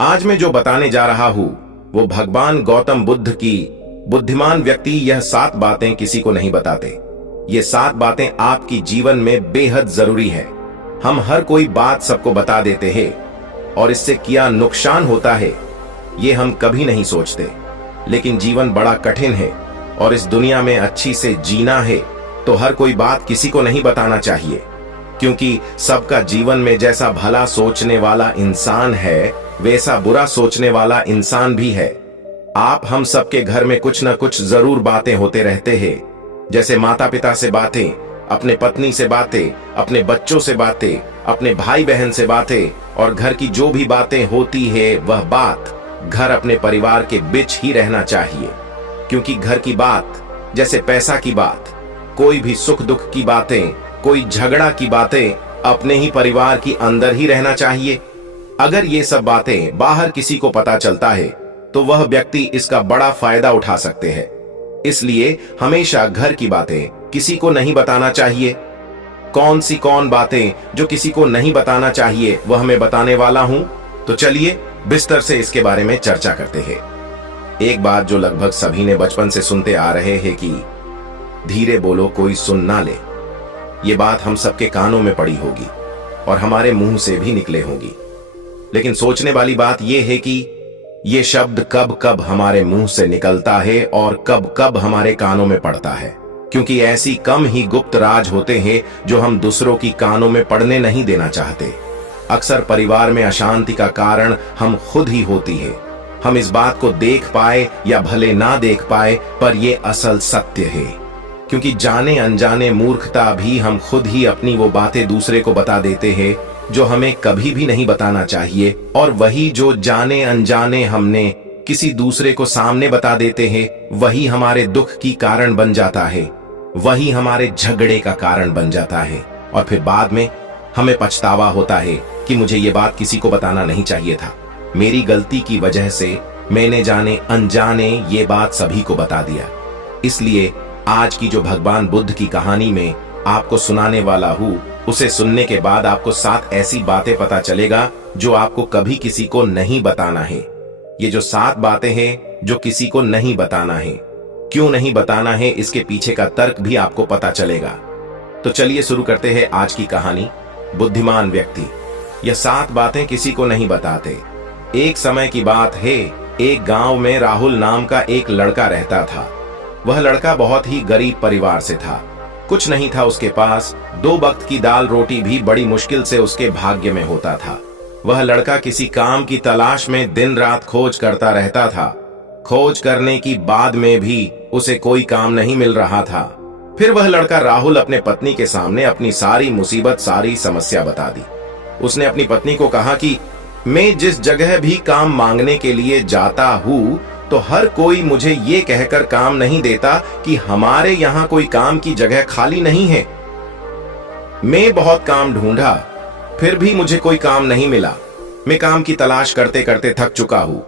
आज मैं जो बताने जा रहा हूं वो भगवान गौतम बुद्ध की बुद्धिमान व्यक्ति यह 7 बातें किसी को नहीं बताते। ये 7 बातें आपकी जीवन में बेहद जरूरी है। हम हर कोई बात सबको बता देते हैं और इससे क्या नुकसान होता है ये हम कभी नहीं सोचते। लेकिन जीवन बड़ा कठिन है और इस दुनिया में अच्छी से जीना है तो हर कोई बात किसी को नहीं बताना चाहिए, क्योंकि सबका जीवन में जैसा भला सोचने वाला इंसान है वैसा बुरा सोचने वाला इंसान भी है। आप हम सबके घर में कुछ न कुछ जरूर बातें होते रहते हैं, जैसे माता पिता से बातें, अपने पत्नी से बातें, अपने बच्चों से बातें, अपने भाई बहन से बातें, और घर की जो भी बातें होती है वह बात घर अपने परिवार के बीच ही रहना चाहिए। क्योंकि घर की बात जैसे पैसा की बात, कोई भी सुख दुख की बातें, कोई झगड़ा की बातें अपने ही परिवार की अंदर ही रहना चाहिए। अगर ये सब बातें बाहर किसी को पता चलता है तो वह व्यक्ति इसका बड़ा फायदा उठा सकते हैं। इसलिए हमेशा घर की बातें किसी को नहीं बताना चाहिए। कौन बातें जो किसी को नहीं बताना चाहिए वह मैं बताने वाला हूं, तो चलिए बिस्तर से इसके बारे में चर्चा करते हैं। एक बात जो लगभग सभी ने बचपन से सुनते आ रहे हैं कि धीरे बोलो कोई सुन ना ले। ये बात हम सबके कानों में पड़ी होगी और हमारे मुंह से भी निकले होगी। लेकिन सोचने वाली बात यह है कि यह शब्द कब कब हमारे मुंह से निकलता है और कब कब हमारे कानों में पड़ता है, क्योंकि ऐसी कम ही गुप्त राज होते हैं जो हम दूसरों की कानों में पड़ने नहीं देना चाहते। अक्सर परिवार में अशांति का कारण हम खुद ही होती है। हम इस बात को देख पाए या भले ना देख पाए, पर यह असल सत्य है, क्योंकि जाने अनजाने मूर्खता भी हम खुद ही अपनी वो बातें दूसरे को बता देते हैं जो हमें कभी भी नहीं बताना चाहिए, और वही जो जाने अनजाने हमने किसी दूसरे को सामने बता देते हैं वही हमारे दुख की कारण बन जाता है, वही हमारे झगड़े का कारण बन जाता है। और फिर बाद में हमें पछतावा होता है कि मुझे ये बात किसी को बताना नहीं चाहिए था। मेरी गलती की वजह से मैंने जाने अनजाने ये बात सभी को बता दिया। इसलिए आज की जो भगवान बुद्ध की कहानी में आपको सुनाने वाला हूं, उसे सुनने के बाद आपको 7 ऐसी बातें पता चलेगा जो आपको कभी किसी को नहीं बताना है। ये जो 7 बातें हैं जो किसी को नहीं बताना है, क्यों नहीं बताना है इसके पीछे का तर्क भी आपको पता चलेगा। तो चलिए शुरू करते हैं आज की कहानी, बुद्धिमान व्यक्ति। यह 7 बातें किसी को नहीं बताते। एक समय की बात है, एक गांव में राहुल नाम का एक लड़का रहता था। वह लड़का बहुत ही गरीब परिवार से था। कुछ नहीं था उसके पास, 2 वक्त की दाल रोटी भी बड़ी मुश्किल से उसके भाग्य में होता था। वह लड़का किसी काम की तलाश में दिन रात खोज करता रहता था। खोज करने की बाद में भी उसे कोई काम नहीं मिल रहा था। फिर वह लड़का राहुल अपने पत्नी के सामने अपनी सारी मुसीबत, सारी समस्या बता दी। उसने अपनी पत्नी को कहा कि मैं जिस जगह भी काम मांगने के लिए जाता हूं तो हर कोई मुझे ये कहकर काम नहीं देता कि हमारे यहाँ कोई काम की जगह खाली नहीं है। मैं बहुत काम ढूंढा, फिर भी मुझे कोई काम नहीं मिला। मैं काम की तलाश करते करते थक चुका हूँ।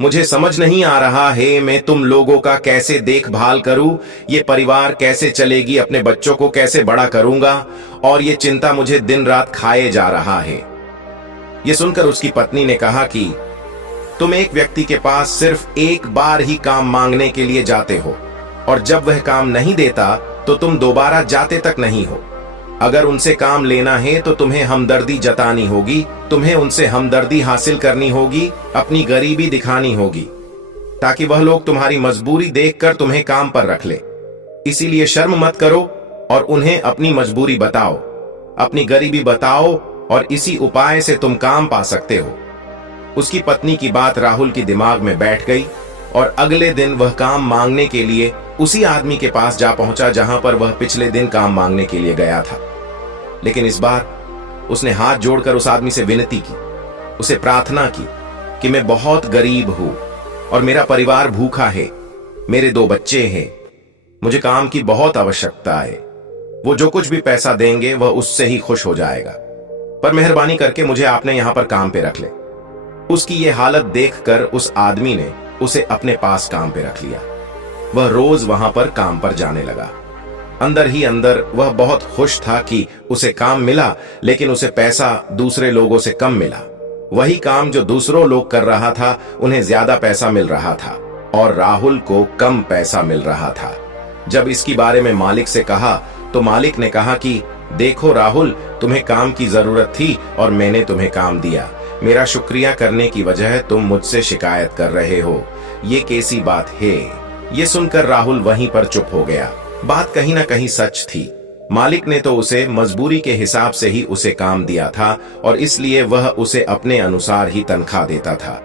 मुझे समझ नहीं आ रहा है मैं तुम लोगों का कैसे देखभाल करूं, ये परिवार कैसे चलेगी, अपने बच्चों को कैसे बड़ा करूंगा, और ये चिंता मुझे दिन रात खाए जा रहा है। ये सुनकर उसकी पत्नी ने कहा कि तुम एक व्यक्ति के पास सिर्फ एक बार ही काम मांगने के लिए जाते हो, और जब वह काम नहीं देता तो तुम दोबारा जाते तक नहीं हो। अगर उनसे काम लेना है तो तुम्हें हमदर्दी जतानी होगी, तुम्हें उनसे हमदर्दी हासिल करनी होगी, अपनी गरीबी दिखानी होगी, ताकि वह लोग तुम्हारी मजबूरी देखकर तुम्हें काम पर रख ले। इसीलिए शर्म मत करो और उन्हें अपनी मजबूरी बताओ, अपनी गरीबी बताओ, और इसी उपाय से तुम काम पा सकते हो। उसकी पत्नी की बात राहुल की दिमाग में बैठ गई और अगले दिन वह काम मांगने के लिए उसी आदमी के पास जा पहुंचा जहां पर वह पिछले दिन काम मांगने के लिए गया था। लेकिन इस बार उसने हाथ जोड़कर उस आदमी से विनती की, उसे प्रार्थना की कि मैं बहुत गरीब हूं और मेरा परिवार भूखा है, मेरे 2 बच्चे हैं, मुझे काम की बहुत आवश्यकता है। वो जो कुछ भी पैसा देंगे वह उससे ही खुश हो जाएगा, पर मेहरबानी करके मुझे आपने यहां पर काम पे रख ले। उसकी ये हालत देखकर उस आदमी ने उसे अपने पास काम पे रख लिया। वह रोज वहां पर काम पर जाने लगा। अंदर ही अंदर वह बहुत खुश था कि उसे काम मिला, लेकिन उसे पैसा दूसरे लोगों से कम मिला। वही काम जो दूसरों लोग कर रहा था उन्हें ज्यादा पैसा मिल रहा था और राहुल को कम पैसा मिल रहा था। जब इसकी बारे में मालिक से कहा तो मालिक ने कहा कि देखो राहुल, तुम्हें काम की जरूरत थी और मैंने तुम्हें काम दिया। मेरा शुक्रिया करने की वजह तुम मुझसे शिकायत कर रहे हो, ये कैसी बात है। ये सुनकर राहुल वहीं पर चुप हो गया। बात कहीं ना कहीं सच थी। मालिक ने तो उसे मजबूरी के हिसाब से ही उसे काम दिया था और इसलिए वह उसे अपने अनुसार ही तनख्वाह देता था।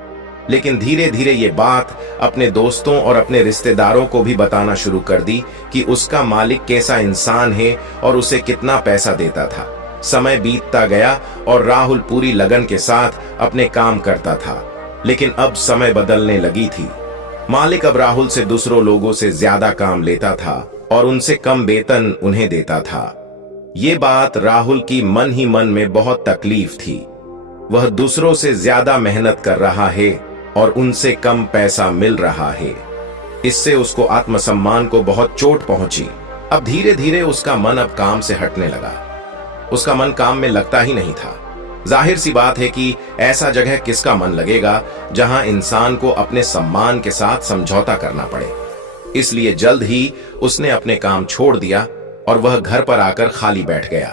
लेकिन धीरे धीरे ये बात अपने दोस्तों और अपने रिश्तेदारों को भी बताना शुरू कर दी कि उसका मालिक कैसा इंसान है और उसे कितना पैसा देता था। समय बीतता गया और राहुल पूरी लगन के साथ अपने काम करता था, लेकिन अब समय बदलने लगी थी। मालिक अब राहुल से दूसरों लोगों से ज्यादा काम लेता था और उनसे कम वेतन उन्हें देता था। ये बात राहुल की मन ही मन में बहुत तकलीफ थी। वह दूसरों से ज्यादा मेहनत कर रहा है और उनसे कम पैसा मिल रहा है। इससे उसको आत्मसम्मान को बहुत चोट पहुंची। अब धीरे धीरे उसका मन अब काम से हटने लगा। उसका मन काम में लगता ही नहीं था। जाहिर सी बात है कि ऐसा जगह किसका मन लगेगा जहां इंसान को अपने सम्मान के साथ समझौता करना पड़े। इसलिए जल्द ही उसने अपने काम छोड़ दिया और वह घर पर आकर खाली बैठ गया।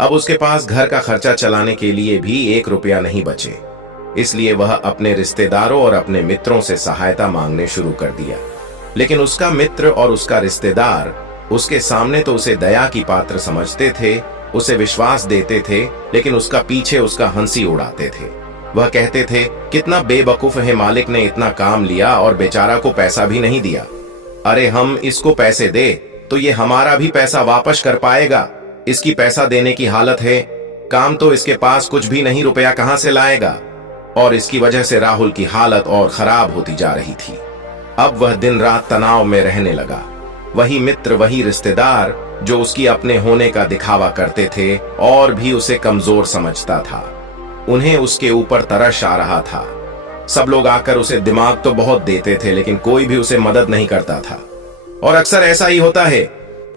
अब उसके पास घर का खर्चा चलाने के लिए भी 1 रुपया नहीं बचे। इसलिए वह अपने रिश्तेदारों और अपने मित्रों से सहायता मांगने शुरू कर दिया। लेकिन उसका मित्र और उसका रिश्तेदार उसके सामने तो उसे दया की पात्र समझते थे, उसे विश्वास देते थे, लेकिन उसका पीछे उसका हंसी उड़ाते थे। वह कहते थे, कितना बेवकूफ है, मालिक ने इतना काम लिया और बेचारा को पैसा भी नहीं दिया। अरे हम इसको पैसे दे तो ये हमारा भी पैसा वापस कर पाएगा। इसकी पैसा देने की हालत है, काम तो इसके पास कुछ भी नहीं, रुपया कहां से लाएगा। और इसकी वजह से राहुल की हालत और खराब होती जा रही थी। अब वह दिन रात तनाव में रहने लगा। वही मित्र, वही रिश्तेदार जो उसकी अपने होने का दिखावा करते थे और भी उसे कमजोर समझता था, उन्हें उसके ऊपर तरस आ रहा था। सब लोग आकर उसे दिमाग तो बहुत देते थे, लेकिन कोई भी उसे मदद नहीं करता था। और अक्सर ऐसा ही होता है,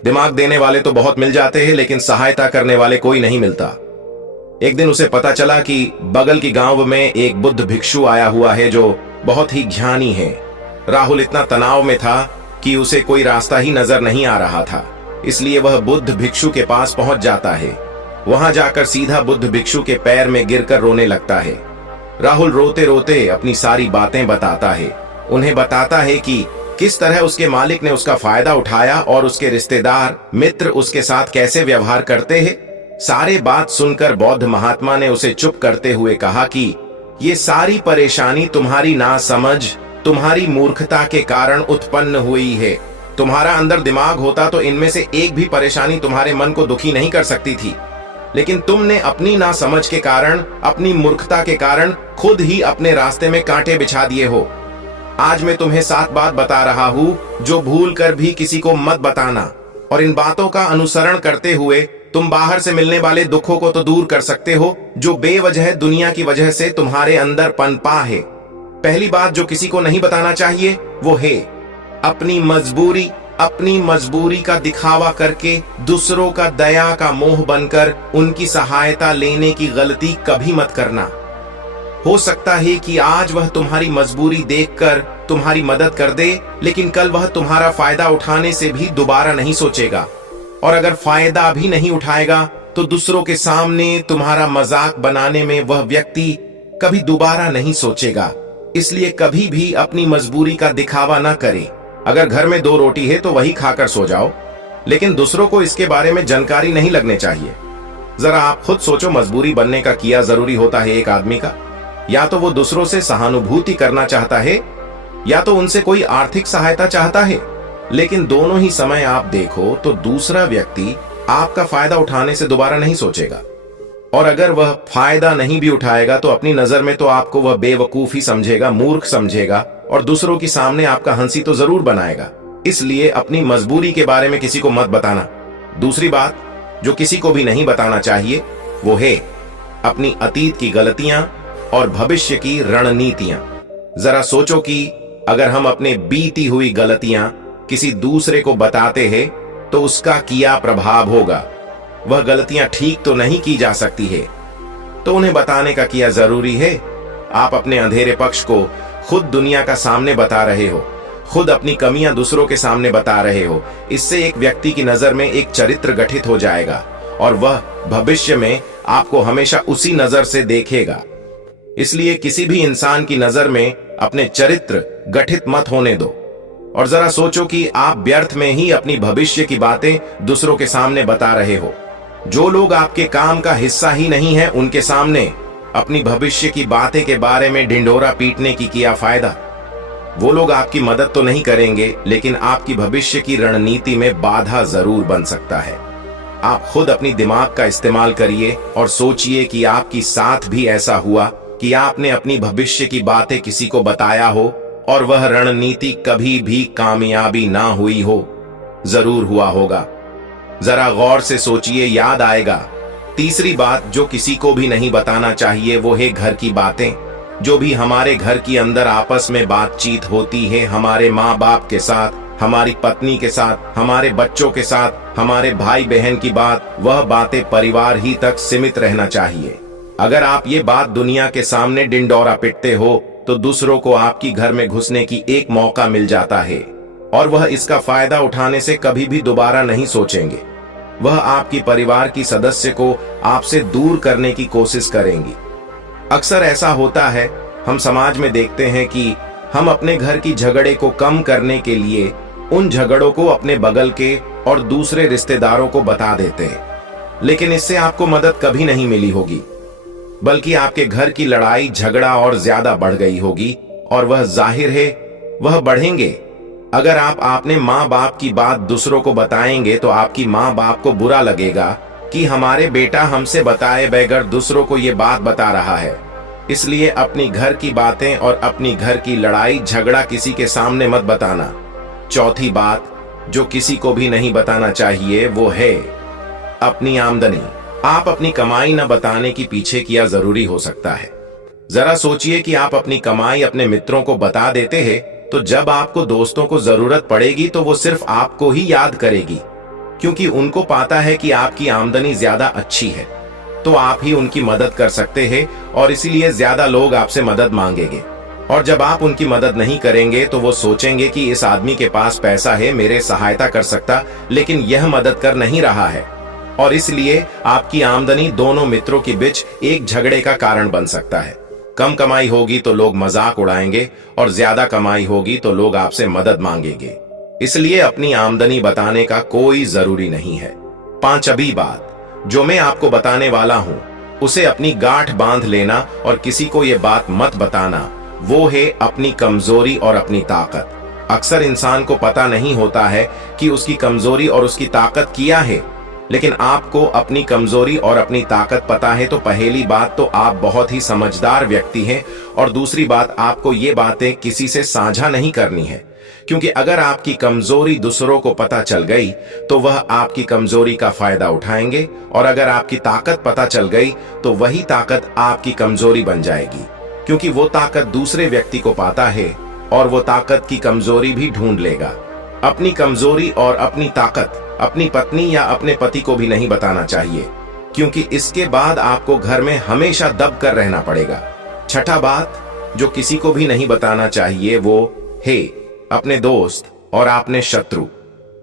दिमाग देने वाले तो बहुत मिल जाते हैं, लेकिन सहायता करने वाले कोई नहीं मिलता। एक दिन उसे पता चला कि बगल की गांव में एक बुद्ध भिक्षु आया हुआ है जो बहुत ही ज्ञानी है। राहुल इतना तनाव में था कि उसे कोई रास्ता ही नजर नहीं आ रहा था। इसलिए वह बुद्ध भिक्षु के पास पहुंच जाता है। वहां जाकर सीधा बुद्ध भिक्षु के पैर में गिरकर रोने लगता है। राहुल रोते रोते अपनी सारी बातें बताता है। उन्हें बताता है कि किस तरह उसके मालिक ने उसका फायदा उठाया और उसके रिश्तेदार मित्र उसके साथ कैसे व्यवहार करते हैं। सारे बात सुनकर बौद्ध महात्मा ने उसे चुप करते हुए कहा कि ये सारी परेशानी तुम्हारी नासमझ, तुम्हारी मूर्खता के कारण उत्पन्न हुई है। तुम्हारा अंदर दिमाग होता तो इनमें से एक भी परेशानी तुम्हारे मन को दुखी नहीं कर सकती थी, लेकिन तुमने अपनी नासमझ के कारण, अपनी मूर्खता के कारण खुद ही अपने रास्ते में कांटे बिछा दिए हो। आज मैं तुम्हें 7 बात बता रहा हूं जो भूल कर भी किसी को मत बताना, और इन बातों का अनुसरण करते हुए तुम बाहर से मिलने वाले दुखों को तो दूर कर सकते हो जो बेवजह दुनिया की वजह से तुम्हारे अंदर पनपा है। पहली बात जो किसी को नहीं बताना चाहिए वो है अपनी मजबूरी का दिखावा करके दूसरों का दया का मोह बनकर उनकी सहायता लेने की गलती कभी मत करना। हो सकता है कि आज वह तुम्हारी मजबूरी देखकर तुम्हारी मदद कर दे, लेकिन कल वह तुम्हारा फायदा उठाने से भी दोबारा नहीं सोचेगा, और अगर फायदा भी नहीं उठाएगा तो दूसरों के सामने तुम्हारा मजाक बनाने में वह व्यक्ति कभी दोबारा नहीं सोचेगा। इसलिए कभी भी अपनी मजबूरी का दिखावा ना करे। अगर घर में 2 रोटी है तो वही खाकर सो जाओ, लेकिन दूसरों को इसके बारे में जानकारी नहीं लगने चाहिए। जरा आप खुद सोचो, मजबूरी बनने का किया जरूरी होता है एक आदमी का? या तो वो दूसरों से सहानुभूति करना चाहता है या तो उनसे कोई आर्थिक सहायता चाहता है। लेकिन दोनों ही समय आप देखो तो दूसरा व्यक्ति आपका फायदा उठाने से दोबारा नहीं सोचेगा, और अगर वह फायदा नहीं भी उठाएगा तो अपनी नजर में तो आपको वह बेवकूफ ही समझेगा, मूर्ख समझेगा, और दूसरों के सामने आपका हंसी तो जरूर बनाएगा। इसलिए अपनी मजबूरी के बारे में किसी को मत बताना। दूसरी बात जो किसी को भी नहीं बताना चाहिए वो है अपनी अतीत की गलतियां और भविष्य की रणनीतियां। जरा सोचो कि अगर हम अपने बीती हुई गलतियां किसी दूसरे को बताते हैं तो उसका क्या प्रभाव होगा। वह गलतियां ठीक तो नहीं की जा सकती है, तो उन्हें बताने का क्या जरूरी है? आप अपने अंधेरे पक्ष को खुद दुनिया का सामने बता रहे हो, खुद अपनी कमियां दूसरों के सामने बता रहे हो। इससे एक व्यक्ति की नजर में एक चरित्र गठित हो जाएगा और वह भविष्य में आपको हमेशा उसी नजर से देखेगा। इसलिए किसी भी इंसान की नजर में अपने चरित्र गठित मत होने दो और जरा सोचो कि आप व्यर्थ में ही अपनी भविष्य की बातें दूसरों के सामने बता रहे हो। जो लोग आपके काम का हिस्सा ही नहीं है, उनके सामने अपनी भविष्य की बातें के बारे में ढिंढोरा पीटने की क्या फायदा? वो लोग आपकी मदद तो नहीं करेंगे, लेकिन आपकी भविष्य की रणनीति में बाधा जरूर बन सकता है। आप खुद अपनी दिमाग का इस्तेमाल करिए और सोचिए कि आपके साथ भी ऐसा हुआ कि आपने अपनी भविष्य की बातें किसी को बताया हो और वह रणनीति कभी भी कामयाबी ना हुई हो। जरूर हुआ होगा। जरा गौर से सोचिए, याद आएगा। तीसरी बात जो किसी को भी नहीं बताना चाहिए वो है घर की बातें। जो भी हमारे घर के अंदर आपस में बातचीत होती है, हमारे माँ बाप के साथ, हमारी पत्नी के साथ, हमारे बच्चों के साथ, हमारे भाई बहन की बात, वह बातें परिवार ही तक सीमित रहना चाहिए। अगर आप ये बात दुनिया के सामने डिंडोरा पिटते हो तो दूसरों को आपकी घर में घुसने की एक मौका मिल जाता है और वह इसका फायदा उठाने से कभी भी दोबारा नहीं सोचेंगे। वह आपकी परिवार की सदस्य को आपसे दूर करने की कोशिश करेंगी। अक्सर ऐसा होता है, हम समाज में देखते हैं कि हम अपने घर की झगड़े को कम करने के लिए उन झगड़ों को अपने बगल के और दूसरे रिश्तेदारों को बता देते हैं, लेकिन इससे आपको मदद कभी नहीं मिली होगी, बल्कि आपके घर की लड़ाई झगड़ा और ज्यादा बढ़ गई होगी और वह जाहिर है वह बढ़ेंगे। अगर आप अपने माँ बाप की बात दूसरों को बताएंगे तो आपकी माँ बाप को बुरा लगेगा कि हमारे बेटा हमसे बताए बगैर दूसरों को ये बात बता रहा है। इसलिए अपनी घर की बातें और अपनी घर की लड़ाई झगड़ा किसी के सामने मत बताना। चौथी बात जो किसी को भी नहीं बताना चाहिए वो है अपनी आमदनी। आप अपनी कमाई न बताने की पीछे क्या जरूरी हो सकता है? जरा सोचिए कि आप अपनी कमाई अपने मित्रों को बता देते हैं तो जब आपको दोस्तों को जरूरत पड़ेगी तो वो सिर्फ आपको ही याद करेगी, क्योंकि उनको पता है कि आपकी आमदनी ज्यादा अच्छी है तो आप ही उनकी मदद कर सकते हैं और इसीलिए ज्यादा लोग आपसे मदद मांगेंगे। और जब आप उनकी मदद नहीं करेंगे तो वो सोचेंगे कि इस आदमी के पास पैसा है, मेरे सहायता कर सकता, लेकिन यह मदद कर नहीं रहा है, और इसलिए आपकी आमदनी दोनों मित्रों के बीच एक झगड़े का कारण बन सकता है। कम कमाई होगी तो लोग मजाक उड़ाएंगे और ज्यादा कमाई होगी तो लोग आपसे मदद मांगेंगे। इसलिए अपनी आमदनी बताने का कोई जरूरी नहीं है। पांचवी बात जो मैं आपको बताने वाला हूं उसे अपनी गांठ बांध लेना और किसी को यह बात मत बताना, वो है अपनी कमजोरी और अपनी ताकत। अक्सर इंसान को पता नहीं होता है कि उसकी कमजोरी और उसकी ताकत क्या है, लेकिन आपको अपनी कमजोरी और अपनी ताकत पता है तो पहली बात तो आप बहुत ही समझदार व्यक्ति हैं और दूसरी बात आपको ये बातें किसी से साझा नहीं करनी है, क्योंकि अगर आपकी कमजोरी दूसरों को पता चल गई तो वह आपकी कमजोरी का फायदा उठाएंगे, और अगर आपकी ताकत पता चल गई तो वही ताकत आपकी कमजोरी बन जाएगी, क्योंकि वो ताकत दूसरे व्यक्ति को पाता है और वो ताकत की कमजोरी भी ढूंढ लेगा। अपनी कमजोरी और अपनी ताकत अपनी पत्नी या अपने पति को भी नहीं बताना चाहिए, क्योंकि इसके बाद आपको घर में हमेशा दब कर रहना पड़ेगा। छठा बात जो किसी को भी नहीं बताना चाहिए वो है अपने दोस्त और अपने शत्रु।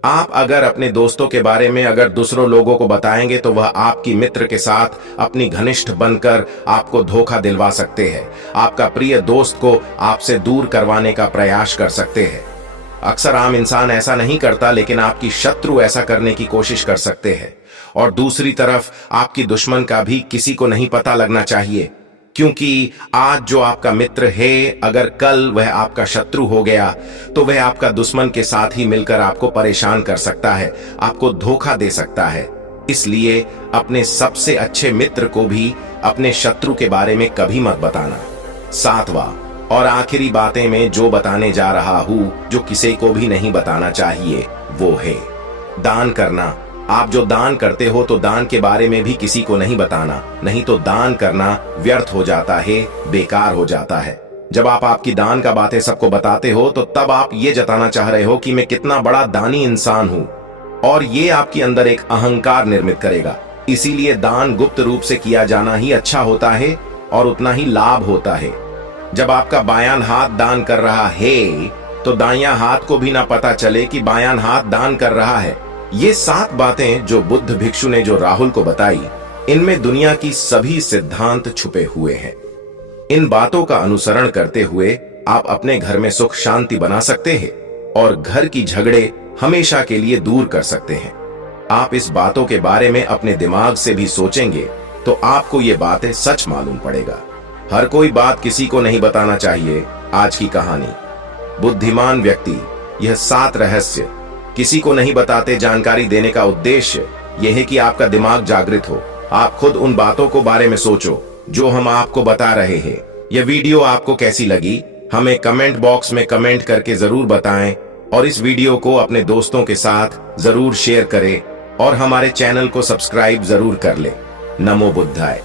आप अगर अपने दोस्तों के बारे में अगर दूसरों लोगों को बताएंगे तो वह आपकी मित्र के साथ अपनी घनिष्ठ बनकर आपको धोखा दिलवा सकते हैं, आपका प्रिय दोस्त को आपसे दूर करवाने का प्रयास कर सकते हैं। अक्सर आम इंसान ऐसा नहीं करता, लेकिन आपकी शत्रु ऐसा करने की कोशिश कर सकते हैं। और दूसरी तरफ आपकी दुश्मन का भी किसी को नहीं पता लगना चाहिए, क्योंकि आज जो आपका मित्र है अगर कल वह आपका शत्रु हो गया तो वह आपका दुश्मन के साथ ही मिलकर आपको परेशान कर सकता है, आपको धोखा दे सकता है। इसलिए अपने सबसे अच्छे मित्र को भी अपने शत्रु के बारे में कभी मत बताना। सातवां और आखिरी बातें में जो बताने जा रहा हूं जो किसी को भी नहीं बताना चाहिए वो है दान करना। आप जो दान करते हो तो दान के बारे में भी किसी को नहीं बताना, नहीं तो दान करना व्यर्थ हो जाता है, बेकार हो जाता है। जब आप आपकी दान का बातें सबको बताते हो तो तब आप ये जताना चाह रहे हो कि मैं कितना बड़ा दानी इंसान हूं, और ये आपके अंदर एक अहंकार निर्मित करेगा। इसीलिए दान गुप्त रूप से किया जाना ही अच्छा होता है और उतना ही लाभ होता है। जब आपका बायां हाथ दान कर रहा है तो दायां हाथ को भी ना पता चले कि बायां हाथ दान कर रहा है। ये 7 बातें जो बुद्ध भिक्षु ने जो राहुल को बताई, इनमें दुनिया की सभी सिद्धांत छुपे हुए हैं। इन बातों का अनुसरण करते हुए आप अपने घर में सुख शांति बना सकते हैं और घर की झगड़े हमेशा के लिए दूर कर सकते हैं। आप इस बातों के बारे में अपने दिमाग से भी सोचेंगे तो आपको ये बातें सच मालूम पड़ेगा। हर कोई बात किसी को नहीं बताना चाहिए। आज की कहानी, बुद्धिमान व्यक्ति, यह 7 रहस्य किसी को नहीं बताते। जानकारी देने का उद्देश्य यह है कि आपका दिमाग जागृत हो। आप खुद उन बातों को बारे में सोचो जो हम आपको बता रहे हैं। यह वीडियो आपको कैसी लगी हमें कमेंट बॉक्स में कमेंट करके जरूर बताएं और इस वीडियो को अपने दोस्तों के साथ जरूर शेयर करें और हमारे चैनल को सब्सक्राइब जरूर कर लें। नमो बुद्धाय।